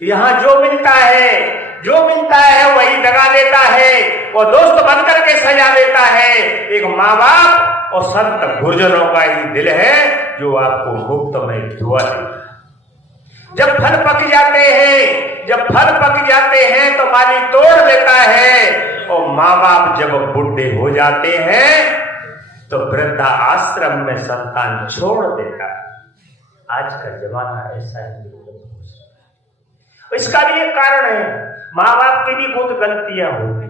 यहाँ जो मिलता है वही दगा देता है और दोस्त बनकर के सजा देता है। एक माँ बाप और संत गुरुजनों का ही दिल है जो आपको मुफ्त में दुआ देता है। जब फल पक जाते हैं तो माली तोड़ देता है और माँ बाप जब बुढ़े हो जाते हैं तो वृद्धा आश्रम में संतान छोड़ देता है। आज का जमाना ऐसा है। इसका भी एक कारण है, माँ बाप की भी बहुत गलतियां होती।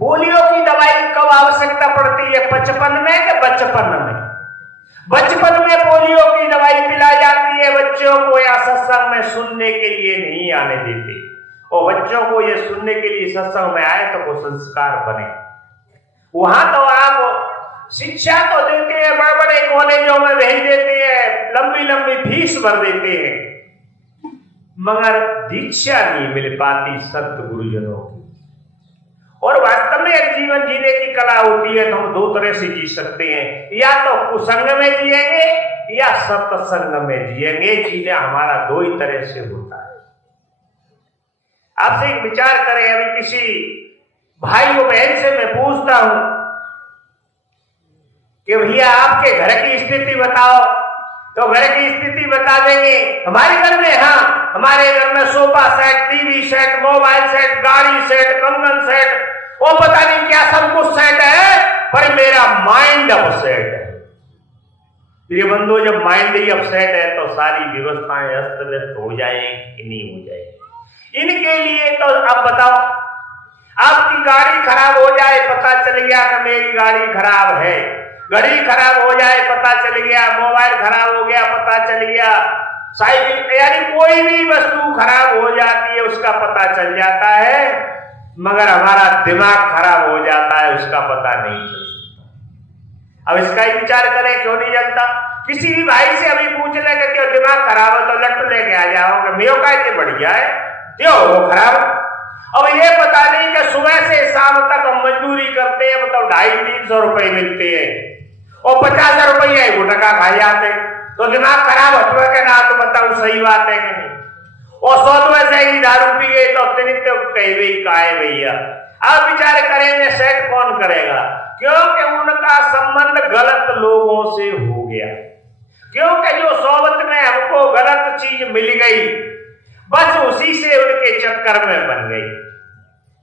पोलियो की दवाई कब आवश्यकता पड़ती है? बचपन में कि बचपन में? बचपन में पोलियो की दवाई पिलाई जाती है बच्चों को, या सत्संग में सुनने के लिए नहीं आने देते। और बच्चों को ये सुनने के लिए सत्संग में आए तो वो संस्कार बने। वहां तो आप शिक्षा तो देते हैं, बड़े बड़े कॉलेजों में भेज देते हैं, लंबी लंबी फीस भर देते हैं, मगर दीक्षा नहीं मिल पाती संत गुरुजनों की। और वास्तव में एक जीवन जीने की कला होती है तो हम दो तरह से जी सकते हैं, या तो कुसंग में जिएंगे या सत्संग में जिएंगे। जीना हमारा दो ही तरह से होता है। आपसे एक विचार करें, अभी किसी भाई और बहन से मैं पूछता हूं कि भैया आपके घर की स्थिति बताओ, तो घर की स्थिति बता देंगे। हमारे घर में, हाँ, हमारे घर में sofa set, TV set, mobile set, गाड़ी सेट, कंगन सेट, वो पता नहीं क्या सब कुछ सेट है, पर मेरा माइंड अपसेट है। ये बंदो, जब माइंड ही अपसेट है तो सारी व्यवस्थाएं अस्त व्यस्त हो जाएंगी कि नहीं हो जाएगी। इनके लिए तो अब बताओ, आपकी गाड़ी खराब हो जाए, पता चल गया कि मेरी गाड़ी खराब है। घड़ी खराब हो जाए, पता चल गया। मोबाइल खराब हो गया, पता चल गया। साइकिल, यानी कोई भी वस्तु खराब हो जाती है उसका पता चल जाता है, मगर हमारा दिमाग खराब हो जाता है उसका पता नहीं चलता। अब इसका ही विचार करें, क्यों नहीं चलता? किसी भी भाई से अभी पूछ ले कि क्यों दिमाग खराब है तो लट्टू लेके आ जाओगे, मेरे का इतने बढ़िया है, क्यों वो खराब? अब ये पता नहीं कि सुबह से शाम तक हम मजदूरी करते हैं, मतलब 250-300 रुपए मिलते हैं और 50 रुपये गुटखा खा जाते, तो दिमाग खराब हटवे के ना? तो बताओ सही बात है कि नहीं? और 100 रुपए से ही दारू पी गए तो कहे का है भैया। अब विचार करेंगे सेट कौन करेगा? क्योंकि उनका संबंध गलत लोगों से हो गया, क्योंकि जो सोबत में हमको गलत चीज मिल गई, बस उसी से उनके चक्कर में बन गई।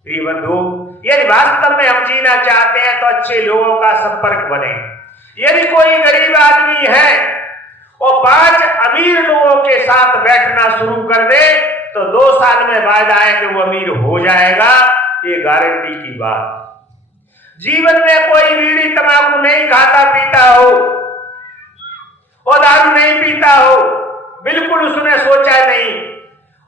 प्रिय बंधु, यदि वास्तव में हम जीना चाहते हैं तो अच्छे लोगों का संपर्क बने। यदि कोई गरीब आदमी है और 5 अमीर लोगों के साथ बैठना शुरू कर दे तो 2 साल में वायदा है कि वो अमीर हो जाएगा, ये गारंटी की बात। जीवन में कोई बीड़ी तंबाकू नहीं खाता पीता हो और दारू नहीं पीता हो, बिल्कुल उसने सोचा नहीं,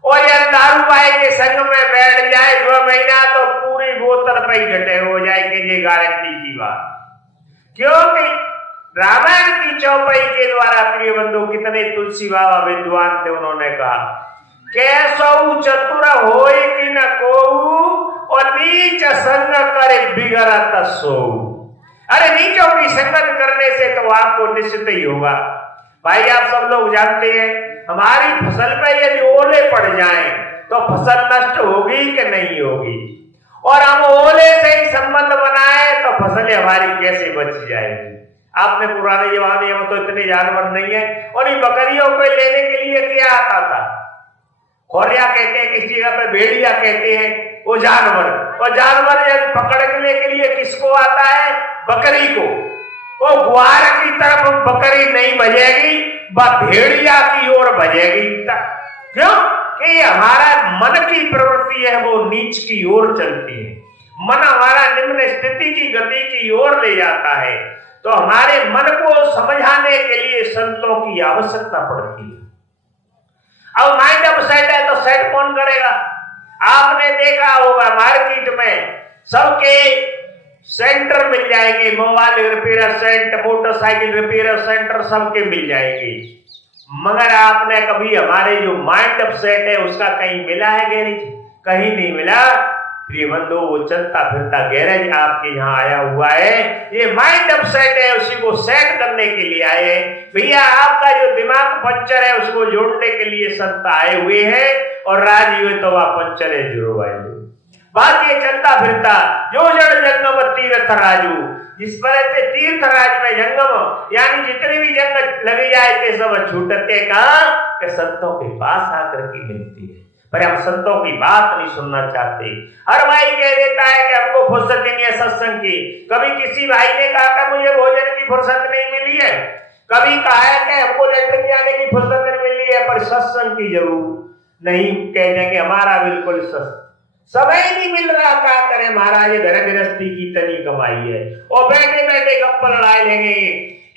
और यदि दारू बाई के संग में बैठ जाए 2 महीना तो पूरी बोतल पे ही घटे हो जाएगी, ये गारंटी की बात। क्योंकि रामायण की चौपाई के द्वारा, प्रिय बंधु, कितने तुलसी बाबा विद्वान थे, उन्होंने कहा कैसौ चतुर होय कि न कोऊ और नीच संग करे बिगड़त सोऊ। अरे नीचों की संगत करने से तो आपको निश्चित ही होगा। भाई आप सब लोग जानते हैं, हमारी फसल पे यदि ओले पड़ जाएं तो फसल नष्ट होगी कि नहीं होगी, और हम ओले से ही संबंध बनाए तो फसल हमारी कैसे बच जाएगी। आपने पुराने जमाने में तो इतने जानवर नहीं है, और इन बकरियों को लेने के लिए क्या आता था? खोरिया कहते हैं, किसी जगह पे भेड़िया कहते हैं, वो जानवर। और जानवर पकड़ने के लिए किसको आता है? बकरी को। वो ग्वार की तरफ बकरी नहीं भजेगी, वह भेड़िया की ओर भजेगी। क्यों? कि हमारा मन की प्रवृत्ति है वो नीच की ओर चलती है। मन हमारा निम्न स्थिति की गति की ओर ले जाता है, तो हमारे मन को समझाने के लिए संतों की आवश्यकता पड़ती है। अब माइंड अपसेट है तो सेट कौन करेगा? आपने देखा होगा मार्केट में सबके सेंटर मिल जाएंगे, mobile repair centre, motorcycle repair centre सबके मिल जाएंगे, मगर आपने कभी हमारे जो माइंड अपसेट है उसका कहीं मिला है गैरेज? कहीं नहीं मिला। फिर ये बंधु वो चलता फिरता गैरेज आपके यहाँ आया हुआ है, ये माइंड अपसेट है, उसी को सेट करने के लिए आए भैया। आपका जो दिमाग पंचर है उसको जोड़ने के लिए संत आए हुए हैं और राजी हुए तो वह पंचर है जुड़ो भाई। बात ये चलता फिरता जो जड़ जंगम तीर्थ राजू, जिस पर से तीर्थ राज में जंगम यानी जितने भी जंग लगे जाए थे सब छूटते कहा कि संतों के पास आकर के मिलती है, पर हम संतों की बात नहीं सुनना चाहते। हर भाई कह देता है कि हमको फुर्सत नहीं है सत्संग की। कभी किसी भाई ने कहा कि मुझे भोजन की फुर्सत नहीं मिली है, कभी कहा है कि हमको लेटर जाने की फुर्सत नहीं मिली है, पर सत्संग की जरूर नहीं कह देंगे हमारा बिल्कुल समय नहीं मिल रहा, क्या करें महाराज, घर गृहस्थी की तनी कमाई है और बैठे बैठे गप्पा लड़ाई लेंगे।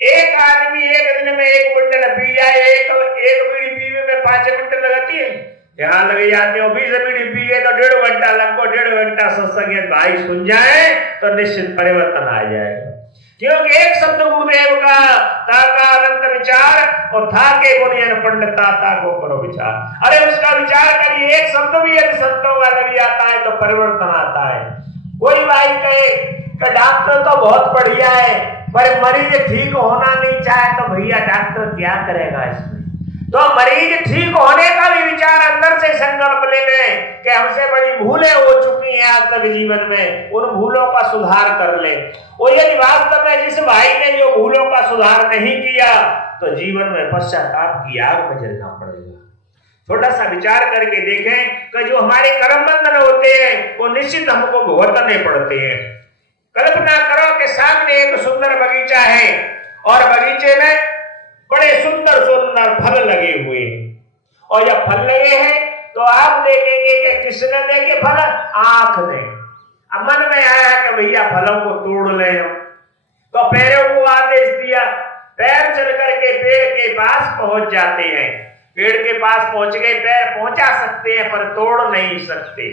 एक आदमी एक दिन में एक बंडल पी जाए, एक बीड़ी पीने में 5 मिनट लगाती है, यहाँ लगे जाते हो 20 बीड़ी पी गए तो 1.5 घंटा लगभग 1.5 घंटा सत्संग भाई सुन जाए तो निश्चित परिवर्तन आ जाएगा। क्योंकि एक शब्द गुरुदेव का ताका अनंत विचार और था के मुनियन पंडिता को करो विचार। अरे उसका विचार करिए, एक शब्द भी यदि संतों का लग जाता है तो परिवर्तन आता है। कोई भाई कहे कि डॉक्टर तो बहुत बढ़िया है पर मरीज ठीक होना नहीं चाहे तो भैया डॉक्टर क्या करेगा इसमें। तो मरीज ठीक होने का भी विचार अंदर से संकल्प ले लें कि हमसे बड़ी भूलें हो चुकी हैं आज तक जीवन में, उन भूलों का सुधार कर ले। और यदि वास्तव में जिस भाई ने जो भूलों का सुधार नहीं किया तो जीवन में पश्चाताप की आग में जलना पड़ेगा। छोटा सा विचार करके देखें कि जो हमारे कर्म बंधन होते हैं वो निश्चित हमको भुगतने पड़ते हैं। कल्पना करो कि सामने एक सुंदर बगीचा है और बगीचे में बड़े सुंदर सुंदर फल लगे हुए हैं, और जब फल लगे हैं तो आप देखेंगे कि किसने देखे फल, आंख ने। अब मन में आया कि भैया फलों को तोड़ ले, तो पैरों को आदेश दिया, पैर चल करके पेड़ के पास पहुंच जाते हैं। पेड़ के पास पहुंच गए, पैर पहुंचा सकते हैं पर तोड़ नहीं सकते।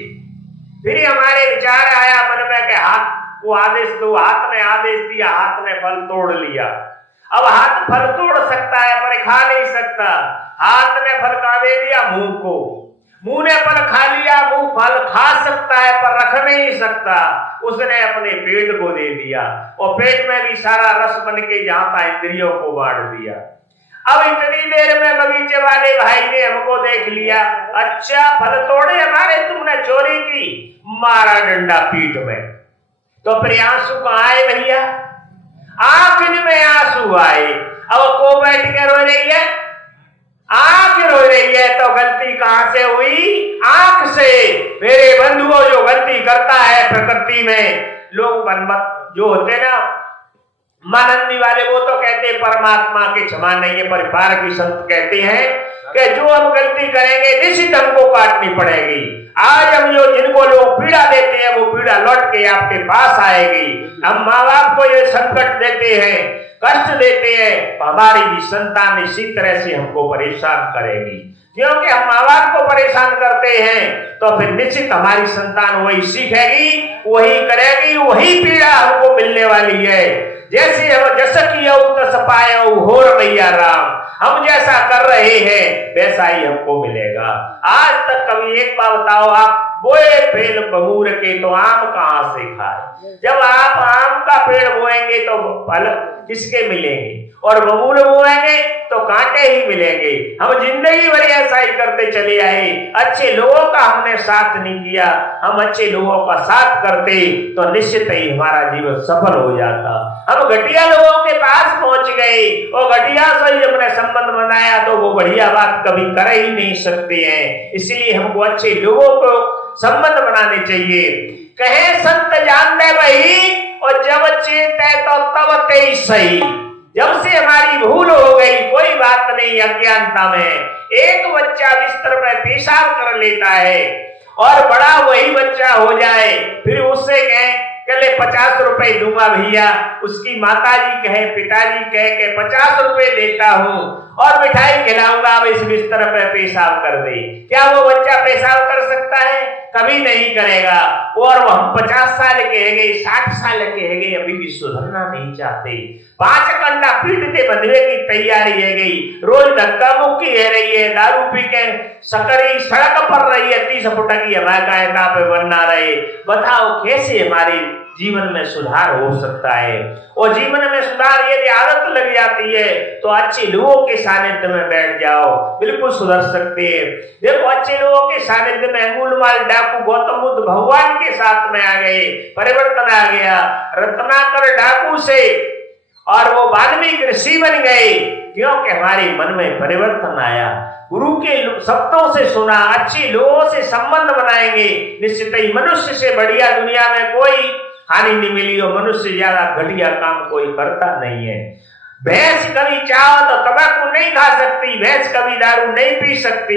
फिर हमारे विचार आया मन में कि हाथ को आदेश दो, हाथ ने आदेश दिया, हाथ ने फल तोड़ लिया। अब हाथ फल तोड़ सकता है पर खा नहीं सकता। हाथ ने फल खा दे दिया मुंह को, मुंह ने फल खा लिया, मुंह फल खा सकता है पर रख नहीं सकता, उसने अपने पेट को दे दिया और पेट में भी सारा रस बन के जहां था इंद्रियों को बांट दिया। अब इतनी देर में बगीचे वाले भाई ने हमको देख लिया, अच्छा फल तोड़े हमारे, तुमने चोरी की, मारा डंडा पीठ में। तो फिर आंसू कहाँ आए भैया, आंख में आंसू आए। अब को बैठ के रो रही है, आंख रो रही है, तो गलती कहां से हुई, आंख से। मेरे बंधुओं जो गलती करता है प्रकृति में, लोग जो होते ना मानंदी वाले, वो तो कहते हैं परमात्मा की क्षमा नहीं है, परिवार की संत कहते हैं कि जो हम गलती करेंगे निश्चित हमको काटनी पड़ेगी। आज हम जो जिनको लोग पीड़ा देते हैं वो पीड़ा लौट के आपके पास आएगी। हम माँ बाप को ये संकट देते हैं, कष्ट देते हैं, हमारी भी संतान इसी तरह से हमको परेशान करेगी। क्योंकि हम माँ बाप को परेशान करते हैं तो फिर निश्चित हमारी संतान वही सीखेगी, वही करेगी, वही पीड़ा हमको मिलने वाली है। जैसे हम जस किया तस पायो होर मैया राम, हम जैसा कर रहे हैं वैसा ही हमको मिलेगा। आज तक कभी एक बार बताओ, आप बोए पेड़ बबूर के तो आम कहां से खाए। जब आप आम का पेड़ बोएंगे तो फल किसके मिलेंगे, और बबूल बोएंगे तो कांटे ही मिलेंगे। हम जिंदगी भर ऐसा ही करते चले आए, अच्छे लोगों का हमने साथ नहीं किया। हम अच्छे लोगों का साथ करते तो निश्चित ही हमारा जीवन सफल हो जाता। हम घटिया लोगों के पास पहुंच गए और घटिया से ही हमने संबंध बनाया तो वो बढ़िया बात कभी कर ही नहीं सकते हैं। इसलिए हमको अच्छे लोगों को संबंध बनाने चाहिए। कहे संत जान दे वही, और जब चेते तो तब ते सही। जब से हमारी भूल हो गई कोई बात नहीं, अज्ञानता में एक बच्चा बिस्तर में पेशाब कर लेता है और बड़ा वही बच्चा हो जाए, फिर उससे कहे चले 50 रुपए दूंगा भैया, उसकी माताजी कहे पिताजी कहे के 50 रुपए देता हूं और मिठाई खिलाऊंगा, अब इस बिस्तर पे पेशाब कर दे। क्या वो बच्चा पेशाब कर सकता है? कभी नहीं करेगा। और वो हम 50 साल के है गए, 60 साल के है गए, अभी भी सुधरना नहीं चाहते। 5 घंटा पीटते बंधवे की तैयारी है गई, रोज धक्का मुक्की है रही है, दारू पी के सकरी सड़क पर रही है, 30 फुट की हमारा पे बनना रहे। बताओ कैसे हमारी जीवन में सुधार हो सकता है। और जीवन में सुधार यदि आदत लग जाती है तो अच्छे लोगों के सानिध्य में बैठ जाओ, बिल्कुल सुधर सकते हैं। देखो अच्छे लोगों के सानिध्य में अंगुलमाल डाकू गौतम बुद्ध भगवान के साथ में आ गए, परिवर्तन आ गया। रत्नाकर डाकू से और वो वाल्मीकि ऋषि बन गए, क्योंकि हमारे मन में परिवर्तन आया। गुरु के शब्दों से सुना, अच्छे लोगों से संबंध बनाएंगे, निश्चित ही मनुष्य से बढ़िया दुनिया में कोई हानि नहीं मिली और मनुष्य ज्यादा घटिया काम कोई करता नहीं है। भैंस कभी चाहो तो तंबाकू नहीं खा सकती, भैंस कभी दारू नहीं पी सकती।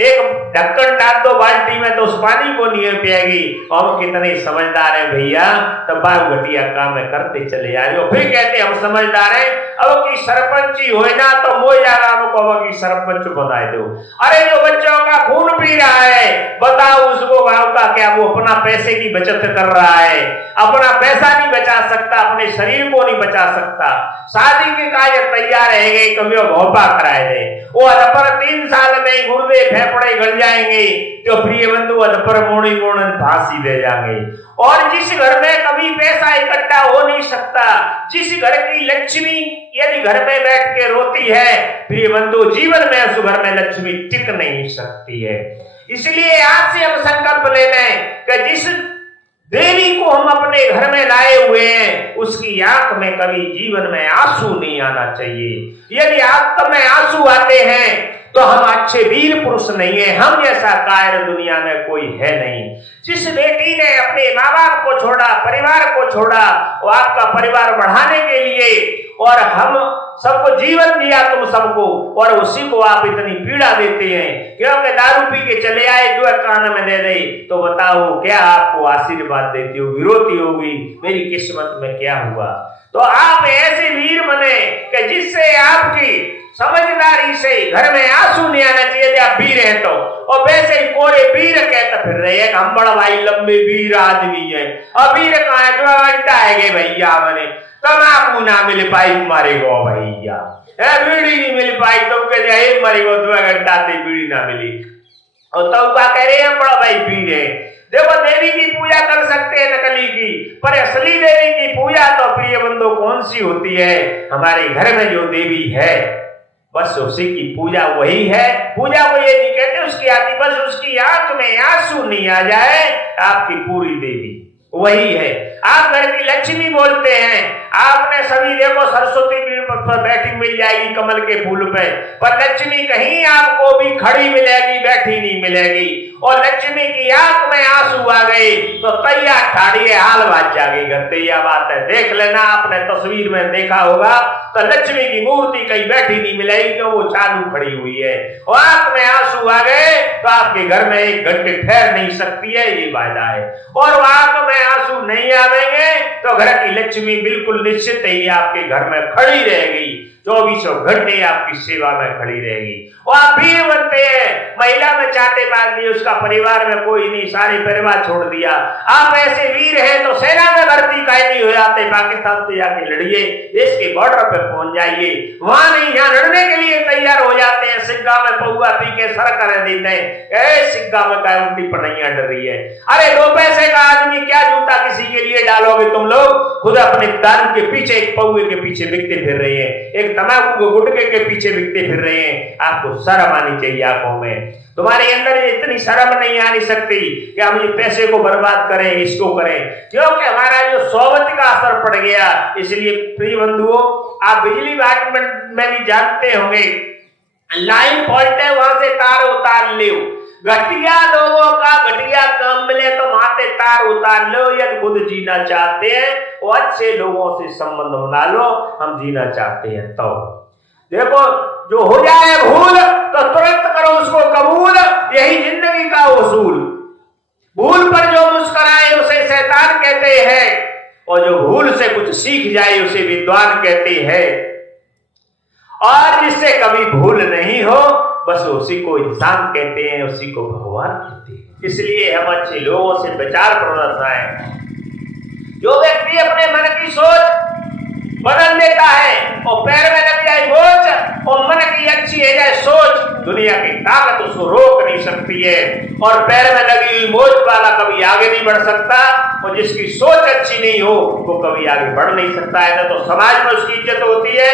एक ढक्कन डाल दो बाल्टी में तो उस पानी को नहीं पिएगी। और कितने समझदार है भैया, तंबाकू घटिया काम है करते चले जा रहे हो, फिर कहते हम समझदार हैं। अब की सरपंची हो ना तो मोह जागा को अब की सरपंच बना दो। अरे जो बच्चों का खून पी रहा है, बताओ उसको गाँव का क्या, वो अपना पैसे की बचत कर रहा है, अपना पैसा नहीं बचा सकता, अपने शरीर को नहीं बचा सकता। शादी के काज तैयार रहेंगे, कमियों घोपा कराए दे, वो अधपर 3 साल में गुर्दे फेफड़े गल जाएंगे, तो प्रिय बंधु अधपर मोड़ी मोड़न फांसी दे जाएंगे। और जिस घर में कभी पैसा इकट्ठा हो नहीं सकता, जिस घर की लक्ष्मी यदि घर में बैठ के रोती है, प्रिय बंधु जीवन में उस घर में लक्ष्मी टिक नहीं सकती है। इसलिए आज से हम संकल्प ले लें कि जिस देवी को हम अपने घर में लाए हुए हैं, उसकी आंख में कभी जीवन में आंसू नहीं आना चाहिए। यदि आंख में आंसू आते हैं तो हम अच्छे वीर पुरुष नहीं है, हम जैसा कायर दुनिया में कोई है नहीं। जिस बेटी ने अपने माँ बाप को छोड़ा, परिवार को छोड़ा, वो आपका परिवार बढ़ाने के लिए, और हम सबको जीवन दिया तुम सबको, और उसी को आप इतनी पीड़ा देते हैं, क्योंकि दारू पी के चले आए, जो कान में दे दे, तो बताओ क्या आपको आशीर्वाद देती होगी, रोती होगी मेरी किस्मत में क्या हुआ। तो आप ऐसे वीर बने कि जिससे आपकी समझदारी से घर में आंसू नहीं आना चाहिए। यदि आप वीर हैं तो, और वैसे ही कोरे वीर कहते फिर रहे हैं हम बड़ा भाई लंबे वीर आदमी है, और वीर कहाँ है, जो अड्डा है भैया मैंने तमाकू ना मिल पाई मारे गो भैया, बीड़ी नहीं मिल पाई तो कहते मारे गो, 2 घंटा से बीड़ी ना मिली, और तब का कह रहे हैं बड़ा भाई वीर है। देखो देवी की पूजा कर सकते हैं नकली की, पर असली देवी की पूजा तो प्रिय बंधु कौन सी होती है, हमारे घर में जो देवी है बस उसी की पूजा वही है। पूजा वो ये नहीं कहते उसकी आती, बस उसकी आंख में आंसू नहीं आ जाए, आपकी पूरी देवी वही है। आप घर की लक्ष्मी बोलते हैं, आपने सभी देखो सरस्वती पर बैठी मिल जाएगी कमल के फूल पे, पर लक्ष्मी कहीं आपको भी खड़ी मिलेगी, बैठी नहीं मिलेगी। और लक्ष्मी की आंख में आंसू आ गए तो तैयार ठाड़ी हाल बात जागेगा, तैयार बात है। देख लेना, आपने तस्वीर में देखा होगा तो लक्ष्मी की मूर्ति कहीं बैठी नहीं मिलेगी, क्यों वो चालू खड़ी हुई है। और आंख में आंसू आ गए तो आपके घर में 1 घंटे ठहर नहीं सकती है, ये वायदा है। और आंख में आंसू नहीं आवेंगे तो घर की लक्ष्मी बिल्कुल निश्चित ही आपके घर में खड़ी रहेगी, 24 घंटे आपकी सेवा में खड़ी रहेगी। और आप वीर बनते हैं, महिला में चाटे मार दिए, उसका परिवार में कोई नहीं, सारे परिवार छोड़ दिया। आप ऐसे वीर हैं तो सेना में भर्ती कायदी हो जाते, पाकिस्तान से जाके लड़िए, देश के बॉर्डर पे पहुंच जाइए, वहां नहीं यहाँ लड़ने के लिए तैयार हो जाते हैं। सिक्का में पौआ पी के सर कर देते हैं, सिक्का में काय उल्टी पढ़ाइयां डर रही है। अरे 2 पैसे का आदमी क्या जूता किसी के लिए डालोगे तुम लोग, खुद अपने दारू के पीछे, एक पौए के पीछे बिकते फिर रहे हैं, एक तंबाकू को गुटके के पीछे बिकते फिर रहे हैं। आपको शर्म आनी चाहिए आंखों में, तुम्हारे अंदर इतनी शर्म नहीं आनी सकती कि हम ये पैसे को बर्बाद करें, इसको करें, क्योंकि हमारा जो सोबत का असर पड़ गया। इसलिए प्रिय बंधुओं, आप बिजली डिपार्टमेंट में भी जानते होंगे, लाइन फॉल्ट है, वहां से तार उतार ले। घटिया लोगों का घटिया काम मिले तो माथे तार उतार लो। यदि खुद जीना चाहते हैं वो अच्छे लोगों से संबंध बना लो, हम जीना चाहते हैं तो। देखो जो हो जाए भूल तो तुरंत करो उसको कबूल, यही जिंदगी का उसूल। भूल पर जो मुस्कुराए उसे शैतान कहते हैं, और जो भूल से कुछ सीख जाए उसे विद्वान कहते हैं। और जिससे कभी भूल नहीं हो बस उसी को इंसान कहते हैं, उसी को भगवान कहते हैं। इसलिए हम अच्छे लोगों से विचार प्रवृत्त हैं। जो व्यक्ति अपने मन की सोच बदल देता है और पैर में लग जाए बोझ और मन की अच्छी है जाए सोच, दुनिया की ताकत उसको रोक नहीं सकती है। और पैर में लगी हुई बोझ वाला कभी आगे नहीं बढ़ सकता, और जिसकी सोच अच्छी नहीं हो वो कभी आगे बढ़ नहीं सकता है। न तो समाज में उसकी इज्जत होती है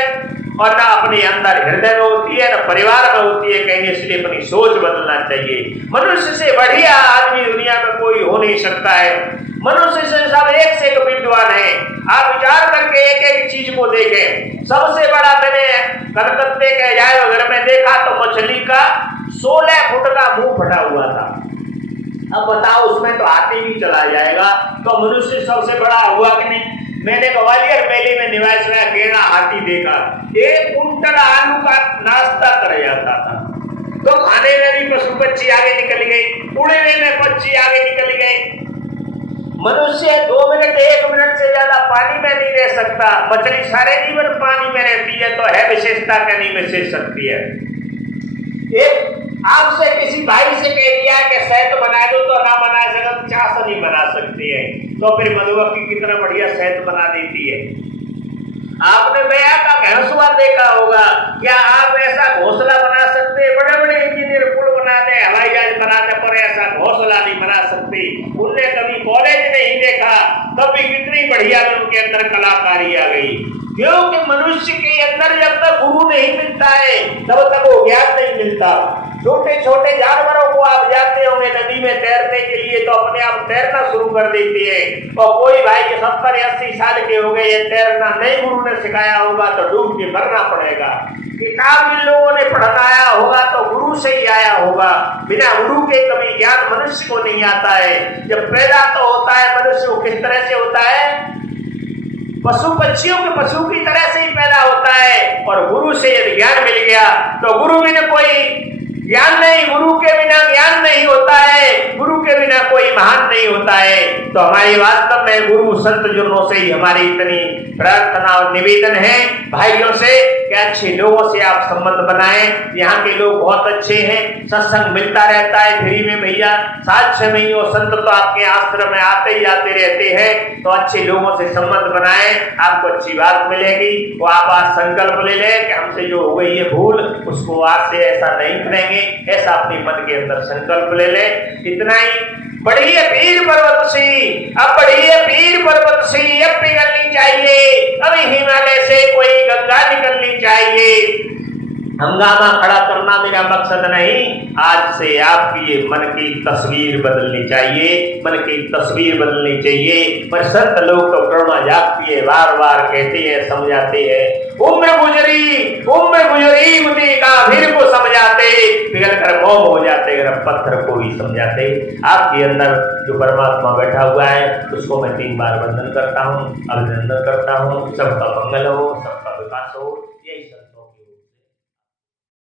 और ना अपने अंदर हृदय में होती है, ना परिवार में होती है कहीं। इसलिए अपनी सोच बदलना चाहिए। मनुष्य से बढ़िया आदमी दुनिया में कोई हो नहीं सकता है। मनुष्य से सब एक से एक विद्वान है। आप विचार करके एक एक चीज को देखें। सबसे बड़ा मैंने कलकत्ते के जाए घर में देखा तो मछली का 16 फुट का मुंह फटा हुआ था। अब बताओ उसमें तो हाथी भी चला जाएगा, तो मनुष्य सबसे बड़ा हुआ कि नहीं। मैंने ग्वालियर मेले में निवास में अकेला हाथी देखा, 1 कुंटल आलू का नाश्ता कर जाता था। तो खाने में भी पशु पक्षी आगे निकल गई, उड़ने में पक्षी आगे निकल गए। मनुष्य 2 मिनट 1 मिनट से ज्यादा पानी में नहीं रह सकता। मछली सारे जीवन पानी में रहती है, तो है विशेषता का नहीं विशेष सकती है। एक आपसे किसी भाई से कह दिया कि शहद बना दो तो ना बना सकता, चास नहीं बना सकती है, तो फिर मधुमक्खी कितना बढ़िया शहद बना देती है। आपने गया का घोंसला देखा होगा, क्या आप ऐसा घोंसला बना सकते? बड़े बड़े इंजीनियर पुल बनाते, हवाई जहाज बनाते, पर ऐसा घोंसला नहीं बना सकते। उनने कभी कॉलेज नहीं देखा, कभी कितनी बढ़िया उनके अंदर कलाकारी आ गई। क्योंकि मनुष्य के अंदर जब तक गुरु नहीं मिलता है तब तक वो ज्ञान नहीं मिलता। छोटे छोटे जानवरों को आप जाते होंगे नदी में तैरने के लिए, तो अपने आप तैरना शुरू कर देती है। और कोई भाई के 70-80 साल के हो गए, ये तैरना नहीं गुरु ने सिखाया होगा तो डूब के मरना पड़ेगा। किताब जिन लोगों ने पढ़ाया होगा तो गुरु से ही आया होगा। बिना गुरु के कभी ज्ञान मनुष्य को नहीं आता है। जब पैदा तो होता है मनुष्य, वो किस तरह से होता है? पशु पक्षियों के पशु की तरह से ही पैदा होता है। और गुरु से यदि ज्ञान मिल गया तो गुरु बिना कोई ज्ञान नहीं, गुरु के बिना ज्ञान नहीं होता है, गुरु के बिना कोई महान नहीं होता है। तो हमारी वास्तव में गुरु संत जनों से ही हमारी इतनी प्रार्थना और निवेदन है भाइयों से कि अच्छे लोगों से आप संबंध बनाएं। यहाँ के लोग बहुत अच्छे हैं, सत्संग मिलता रहता है फ्री में भैया। 7-6 महीनों संत तो आपके आश्रम में आते ही आते रहते हैं। तो अच्छे लोगों से संबंध बनाएं, आपको अच्छी बात मिलेगी। वो आप आज संकल्प ले लें कि हमसे जो हो गई है भूल, उसको आज से ऐसा नहीं करेंगे, ऐसा अपने मन के अंदर संकल्प ले ले। इतना ही। बढ़िए पीर पर्वत से, अब बढ़िए पीर पर्वत से अब पिघलनी चाहिए, अभी हिमालय से कोई गंगा निकलनी चाहिए। हंगामा खड़ा करना मेरा मकसद नहीं। आज से आपकी ये मन की तस्वीर बदलनी चाहिए, मन की तस्वीर बदलनी चाहिए। पर संत लोग तो करुणा जागती है, बार बार कहते हैं, समझाते हैं। उम्र गुजरी मुझे का फिर को समझाते, पिघल कर मौन हो जाते, अगर पत्थर को भी समझाते। आपके अंदर जो परमात्मा बैठा हुआ है उसको मैं 3 बार वंदन करता हूँ, अभिनंदन करता हूँ। सबका मंगल हो, सबका विकास हो। यही सब